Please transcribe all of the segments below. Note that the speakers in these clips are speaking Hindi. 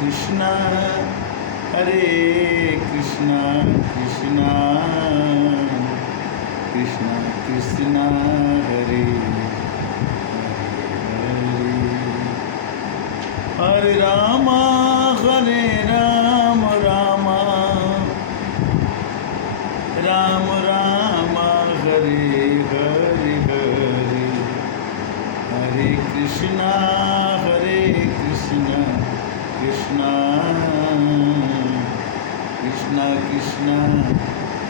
कृष्णा कृष्णा कृष्णा कृष्णा हरे हरे राम राम राम हरे हरे हरे कृष्णा कृष्णा कृष्णा कृष्णा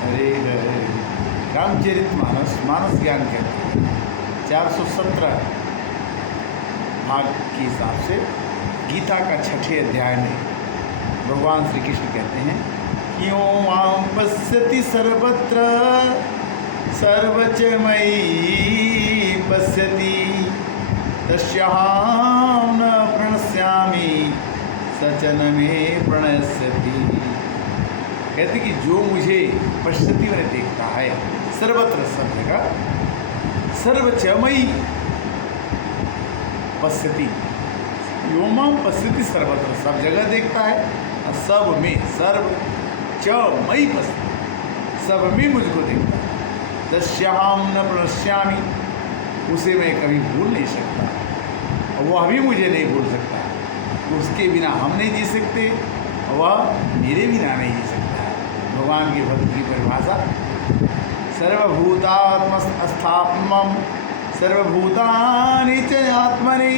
हरे हरे। रामचरितमानस मानस ज्ञान कहते हैं 417 भाग के हिसाब से गीता का 6ठे अध्याय में भगवान श्री कृष्ण कहते हैं क्यों मां पश्यति सर्वत्र सर्वच मयि पश्यति तस्याहं न प्रणश्यामि स च न मे प्रणश्यति। कहते कि जो मुझे पश्यति मैंने देखता है सर्वत्र सब जगह सर्वच मयि पश्यति यो मां पश्यति सर्वत्र सब जगह देखता है और सब में सर्व च मयि पश्यति सब में मुझको देखता है तस्याहं न प्रणश्यामि उसे मैं कभी भूल नहीं सकता और वह भी मुझे नहीं भूल सकता उसके बिना हम नहीं जी सकते वह मेरे बिना नहीं जी सकता। भगवान की भक्ति की परिभाषा सर्वभूतात्मस्थात्मं सर्वभूतानि च आत्मनि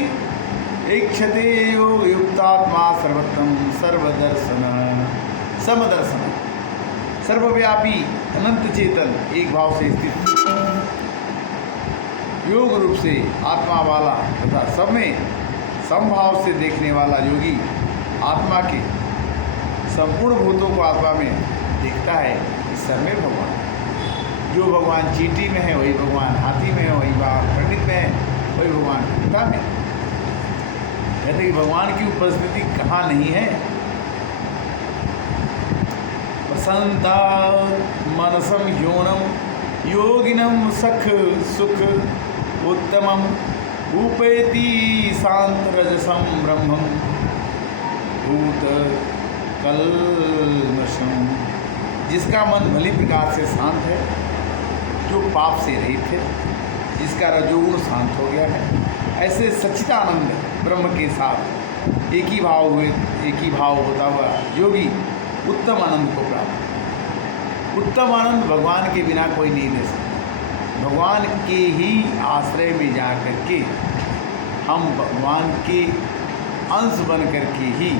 ऐक्षते योग युक्तात्मा सर्वोत्तम सर्वदर्शन समदर्शन सर्वव्यापी अनंत चेतन एक भाव से स्थित योग रूप से आत्मा वाला तथा सब में समभाव से देखने वाला योगी आत्मा के संपूर्ण भूतों को आत्मा में देखता है इस सब में भगवान जो भगवान चींटी में है वही भगवान हाथी में है वही भगवान पंडित में है वही भगवान पिता में। कहते कि भगवान की उपस्थिति कहाँ नहीं है। प्रसन्नता मनसम ह्योनम योगिनम सख सुख उत्तमम उपैति शांत रजसम ब्रह्मम भूत कल्मषम। जिसका मन भली प्रकार से शांत है जो पाप से रहित है जिसका रजोगुण शांत हो गया है ऐसे सच्चिदानंद ब्रह्म के साथ एक ही भाव होता हुआ योगी उत्तम आनंद को प्राप्त। उत्तम आनंद भगवान के बिना कोई नहीं दे सकता। भगवान के ही आश्रय में जा कर के हम भगवान के अंश बन कर के ही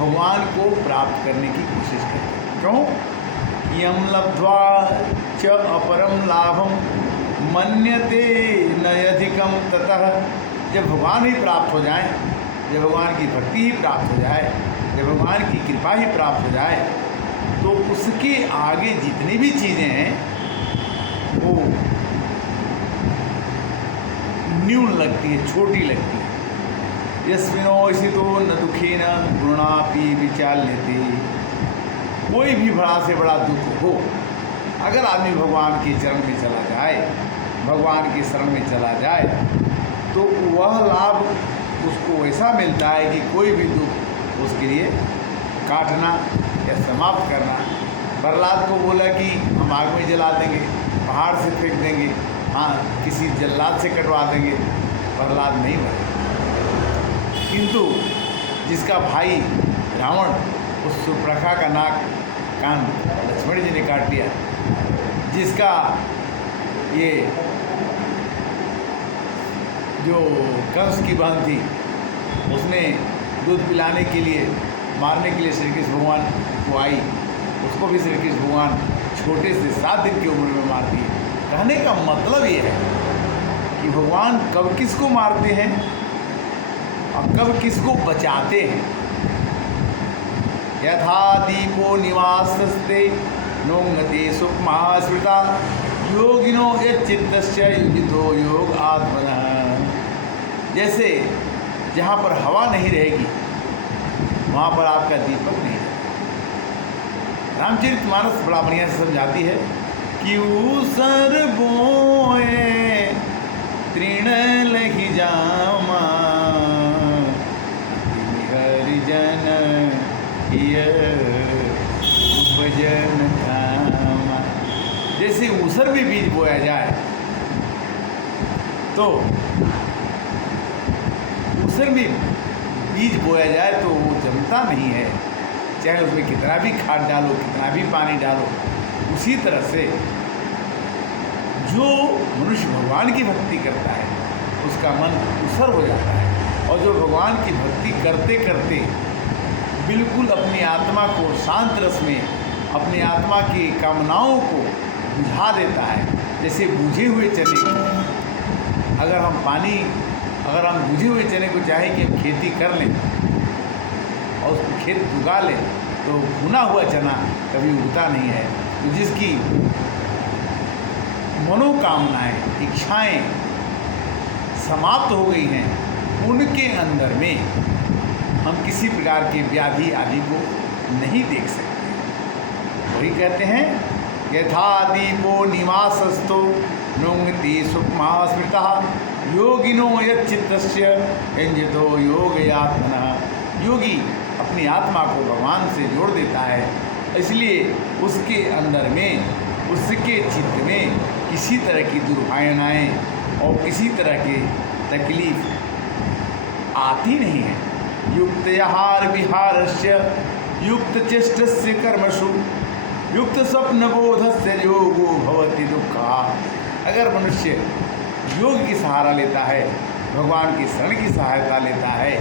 भगवान को प्राप्त करने की कोशिश करते हैं। क्यों? यम लब्ध्वा च अपरम लाभम मन्यते नयधिकम ततः। जब भगवान ही प्राप्त हो जाए जब भगवान की भक्ति ही प्राप्त हो जाए जब भगवान की कृपा ही प्राप्त हो जाए तो उसके आगे जितनी भी चीज़ें हैं वो न्यून लगती है छोटी लगती है। यस्मिनो स्थितो न दुखेन गुणापि विचाल्यते। कोई भी बड़ा से बड़ा दुख हो अगर आदमी भगवान के चरण में चला जाए भगवान के शरण में चला जाए तो वह लाभ उसको ऐसा मिलता है कि कोई भी दुख उसके लिए काटना या समाप्त करना। प्रहलाद को बोला कि हम आग में जला देंगे पहाड़ से फेंक देंगे हाँ किसी जल्लाद से कटवा देंगे प्रहलाद नहीं बने। किंतु जिसका भाई रावण उस सुप्रखा का नाक कान लक्ष्मण जी ने काट लिया जिसका ये जो कंस की बहन थी उसने दूध पिलाने के लिए मारने के लिए श्री कृष्ण भगवान को आई उसको भी श्री कृष्ण भगवान छोटे से 7 दिन की उम्र में मार दिए। कहने का मतलब ये है कि भगवान कब किसको मारते हैं और कब किसको बचाते हैं। यथा दीपो निवासस्ते नोंगते सुखमा स्मृता योगिनो यच्चित्तस्य युजितो योग आत्मनः। जैसे जहाँ पर हवा नहीं रहेगी वहाँ पर आपका दीपक नहीं रहेगा। रामचरितमानस बड़ा बढ़िया से समझाती है कि ऊसर बोए तृण लही जामा हरि ये उपजन धामा। जैसे ऊसर में बीज बोया जाए तो ऊसर में बीज बोया जाए तो वो जमता नहीं है, चाहे उसमें कितना भी खाद डालो, कितना भी पानी डालो। उसी तरह से जो मनुष्य भगवान की भक्ति करता है उसका मन ऊसर हो जाता है, और जो भगवान की भक्ति करते करते बिल्कुल अपनी आत्मा को शांत रस में, अपनी आत्मा की कामनाओं को बुझा देता है। जैसे बुझे हुए चने को अगर हम बुझे हुए चने को चाहें कि हम खेती कर लें और उसको खेत उगा लें तो भुना हुआ चना कभी उगता नहीं है। तो जिसकी मनोकामनाएं, इच्छाएं समाप्त हो गई हैं, उनके अंदर में हम किसी प्रकार के व्याधि आदि को नहीं देख सकते। वही कहते हैं यथा दीपो निवासस्थो नोंगति सुखमा स्मृता योगिनो यच्चित्तस्य यंजतो योगयात्मनः। योगी अपनी आत्मा को भगवान से जोड़ देता है, इसलिए उसके अंदर में, उसके चित्त में किसी तरह की दुर्भावनाएँ और किसी तरह की तकलीफ आती नहीं है। युक्त आहार विहारस्य युक्त चेष्टस्य कर्मसु युक्त स्वप्न बोधस्य योगो भवति दुःखा। अगर मनुष्य योग की सहारा लेता है, भगवान की शरण की सहायता लेता है,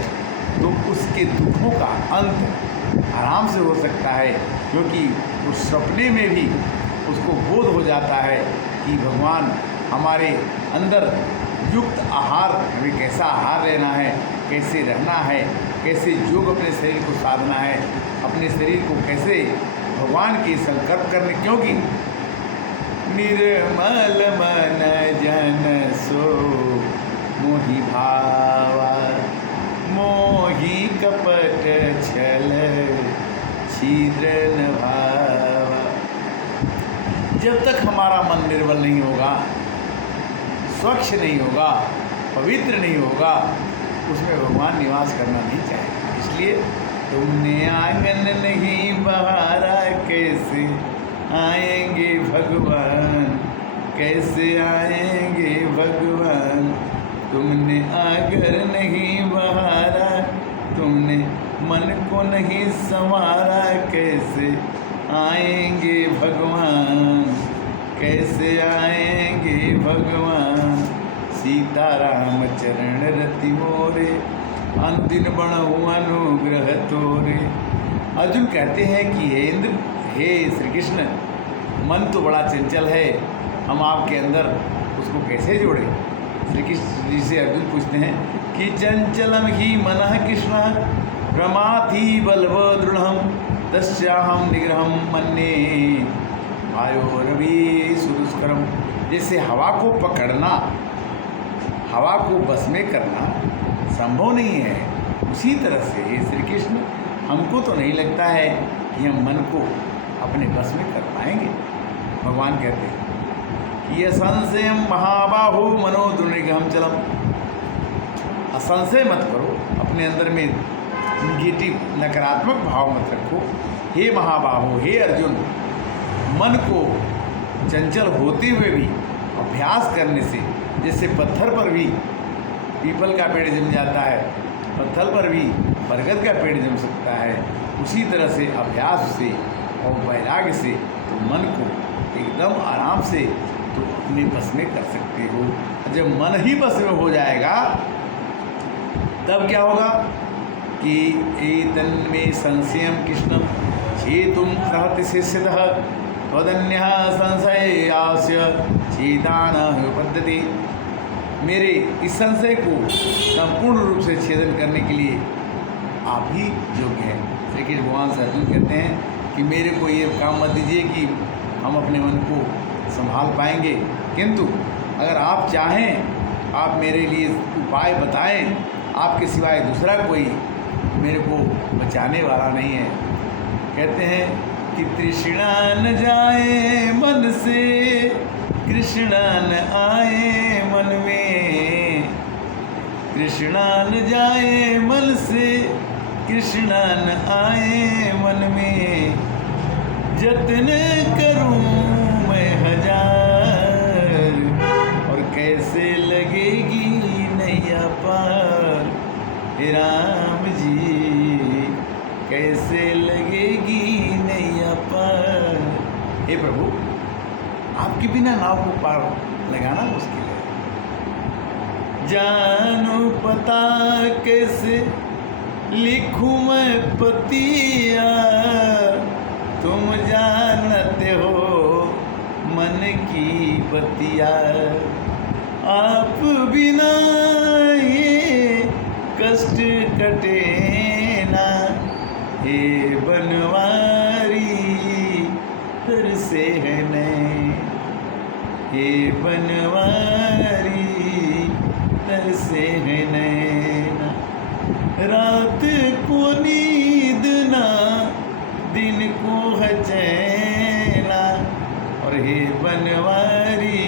तो उसके दुखों का अंत आराम से हो सकता है, क्योंकि उस सपने में भी उसको बोध हो जाता है कि भगवान हमारे अंदर युक्त आहार, हमें कैसा आहार लेना है, कैसे रहना है, कैसे योग अपने शरीर को साधना है, अपने शरीर को कैसे भगवान के संकल्प करने, क्योंकि निर्मल मन जन सो मोहि भावा मोहि कपट छल छिद्र न भावा। जब तक हमारा मन निर्मल नहीं होगा, स्वच्छ नहीं होगा, पवित्र नहीं होगा, उसमें भगवान निवास करना नहीं चाहेगा। इसलिए तुमने आंगन नहीं बहारा, कैसे आएंगे भगवान, कैसे आएंगे भगवान। तुमने आगर नहीं बहारा, तुमने मन को नहीं संवारा, कैसे आएंगे भगवान, कैसे आएंगे भगवान। सीताराम चरण रति मोरे, अनुदिन बढ़ऊ अनुग्रह तोरे। अर्जुन कहते हैं कि हे इंद्र, हे श्री कृष्ण, मन तो बड़ा चंचल है, हम आपके अंदर उसको कैसे जोड़ें। श्री कृष्ण जी से अर्जुन पूछते हैं कि चंचलम ही मनः कृष्ण प्रमाथि बलव दृढ़ तस्याहम निग्रहम मन्ये वायो रवि सुदुष्करम। जैसे हवा को पकड़ना, हवा को बस में करना संभव नहीं है, उसी तरह से हे श्री कृष्ण, हमको तो नहीं लगता है कि हम मन को अपने बस में कर पाएंगे। भगवान कहते हैं कि असंशय महाबाहु मनो दुर्निगम चलम। असंशय मत करो, अपने अंदर में निगेटिव, नकारात्मक भाव मत रखो। हे महाबाहु, हे अर्जुन, मन को चंचल होते हुए भी अभ्यास करने से, जैसे पत्थर पर भी पीपल का पेड़ जम जाता है, पत्थर पर भी बरगद का पेड़ जम सकता है, उसी तरह से अभ्यास से और वैराग्य से तो मन को एकदम आराम से तो अपने बस में कर सकते हो। जब मन ही बस में हो जाएगा तब क्या होगा कि एतन्मे संशयम कृष्णम छेतुम प्रहति शिष्यतः तदन्यः संशयास्य छेदान पद्धति। मेरे इस संशय को संपूर्ण रूप से छेदन करने के लिए आप ही योग्य हैं। श्री कृष्ण भगवान से अर्जुन कहते हैं कि मेरे को ये काम मत दीजिए कि हम अपने मन को संभाल पाएंगे, किंतु अगर आप चाहें, आप मेरे लिए उपाय बताएं, आपके सिवाय दूसरा कोई मेरे को बचाने वाला नहीं है। कहते हैं कि तृष्णा न जाए मन से, कृष्णा न आए मन में, कृष्णा न जाए मन से, कृष्ण न आए मन में, जतन करूं मैं हजार, और कैसे लगेगी नैया पार, हे राम जी कैसे लगेगी नैया पार। हे प्रभु, आपके बिना नाव को पार लगाना मुश्किल है। जानू पता कैसे लिखूं मैं पतिया, तुम जानते हो मन की बतिया, आप बिना ये कष्ट कटे ना, हे बनवारी फिर से है नैन, हे बनवारी फिर से है नैन, रात को नींद ना दिन को है चैना, और हे बनवारी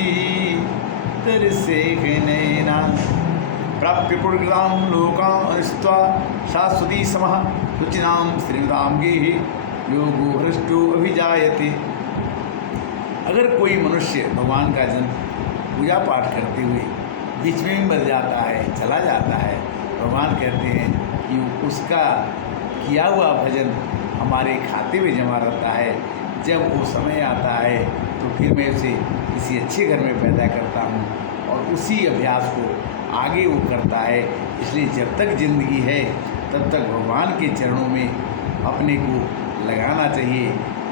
तर से है नैना। प्राप्य पुण्यकृतां लोकान् अनिष्ट्वा शाश्वती समः, शुचिनां श्रीमतां गेहि योगो भ्रष्टो अभिजायते। अगर कोई मनुष्य भगवान का जन्म पूजा पाठ करते हुए बीच में मर जाता है, चला जाता है, भगवान कहते हैं कि उसका किया हुआ भजन हमारे खाते में जमा रहता है। जब वो समय आता है तो फिर मैं उसे किसी अच्छे घर में पैदा करता हूँ और उसी अभ्यास को आगे वो करता है। इसलिए जब तक जिंदगी है तब तक भगवान के चरणों में अपने को लगाना चाहिए।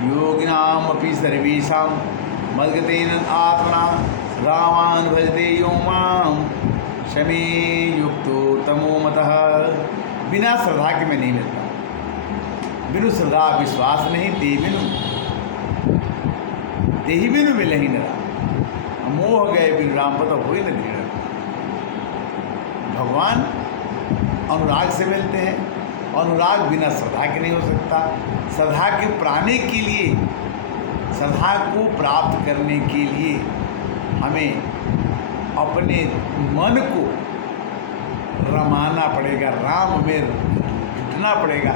योगिनाम अपि सर्वेषां मद्गतेन आत्मना रामान् भजते यो मां शमे युक्तो तमो मतः। बिना श्रद्धा के मैं नहीं मिलता, बिनु श्रद्धा विश्वास नहीं, देही बिनु मिले ही न राम, मोह गए बिनु राम पता हो ही न दृढ़। भगवान अनुराग से मिलते हैं, अनुराग बिना श्रद्धा के नहीं हो सकता। श्रद्धा के पाने के लिए, श्रद्धा को प्राप्त करने के लिए हमें अपने मन को रमाना पड़ेगा, राम में जुटना पड़ेगा,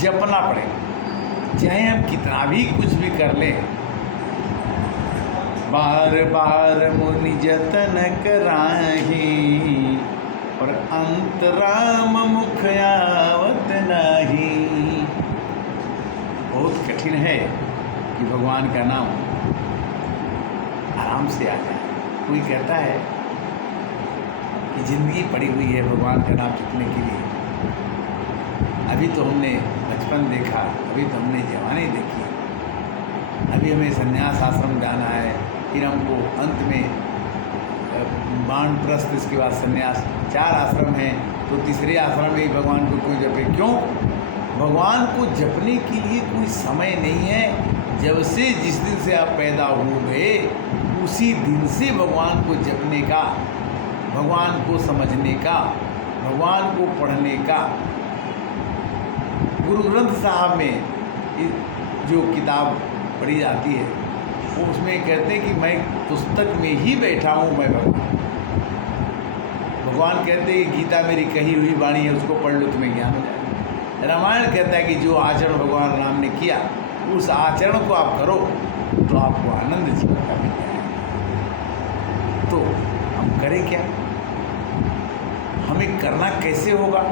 जपना पड़ेगा। चाहे हम कितना भी कुछ भी कर लें, बार बार मुनि जतन कराही, और अंत राम मुख आवत नाही। बहुत कठिन है कि भगवान का नाम आराम से आ जाए। कोई कहता है कि जिंदगी पड़ी हुई है भगवान का नाम जपने के लिए। अभी तो हमने बचपन देखा, अभी तो हमने जवानी देखी, अभी हमें संन्यास आश्रम जाना है, फिर हमको अंत में बाणप्रस्थ, इसके बाद संन्यास। 4 आश्रम हैं, तो तीसरे आश्रम में भगवान को क्यों जपे? क्यों? भगवान को जपने के लिए कोई समय नहीं है। जब से जिस दिन से आप पैदा हो गए उसी दिन से भगवान को जपने का, भगवान को समझने का, भगवान को पढ़ने का। गुरु ग्रंथ साहब में जो किताब पढ़ी जाती है वो उसमें कहते हैं कि मैं पुस्तक में ही बैठा हूँ, मैं भगवान। भगवान कहते हैं गीता मेरी कही हुई वाणी है, उसको पढ़ लो तुम्हें ज्ञान हो जाएगा। रामायण कहता है कि जो आचरण भगवान राम ने किया उस आचरण को आप करो तो आपको आनंद जीवन का मिल जाएगा। तो हम करें क्या? हमें करना कैसे होगा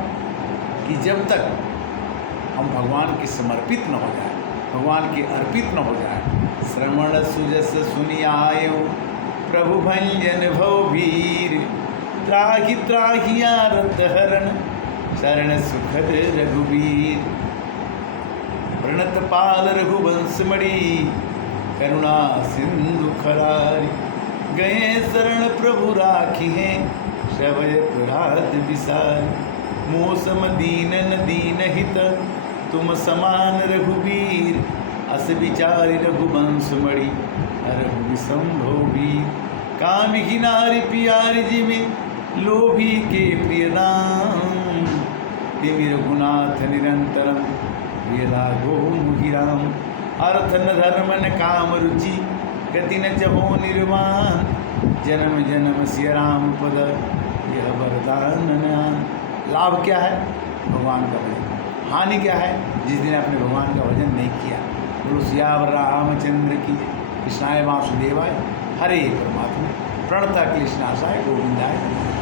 कि जब तक हम भगवान के समर्पित न हो जाए, भगवान के अर्पित न हो जाए। श्रवण सुजस सुनियायो प्रभु भंजन भव भीर, त्राहि त्राहि आरत हरण शरण सुखद रघुवीर। प्रणत पाल रघुवंश मणि करुणा सिंधु खरारी, गए शरण प्रभु राखी हैं शवय प्रहलाद विसार। मौसम दीन न दीन हित तुम समान रघुवीर, अस विचारि रघुवंश मणि रघु विसंभो वीर। काम ही नारी प्यारी जी में लोभी के प्रिय राम, तिमि रघुनाथ निरंतरम प्रिय लागो मुहि राम। अर्थ न धर्म न काम रुचि गति न चहो निर्वाण, जन्म जन्म सिय राम पद यह वरदान। लाभ क्या है? भगवान का भजन। हानि क्या है? जिस दिन आपने भगवान का भजन नहीं किया। बोलो सियावर रामचंद्र की जय। कृष्णाय वासुदेवाय हरे परमात्मा प्रणता क्लेशनाशाय गोविंदाय नमः।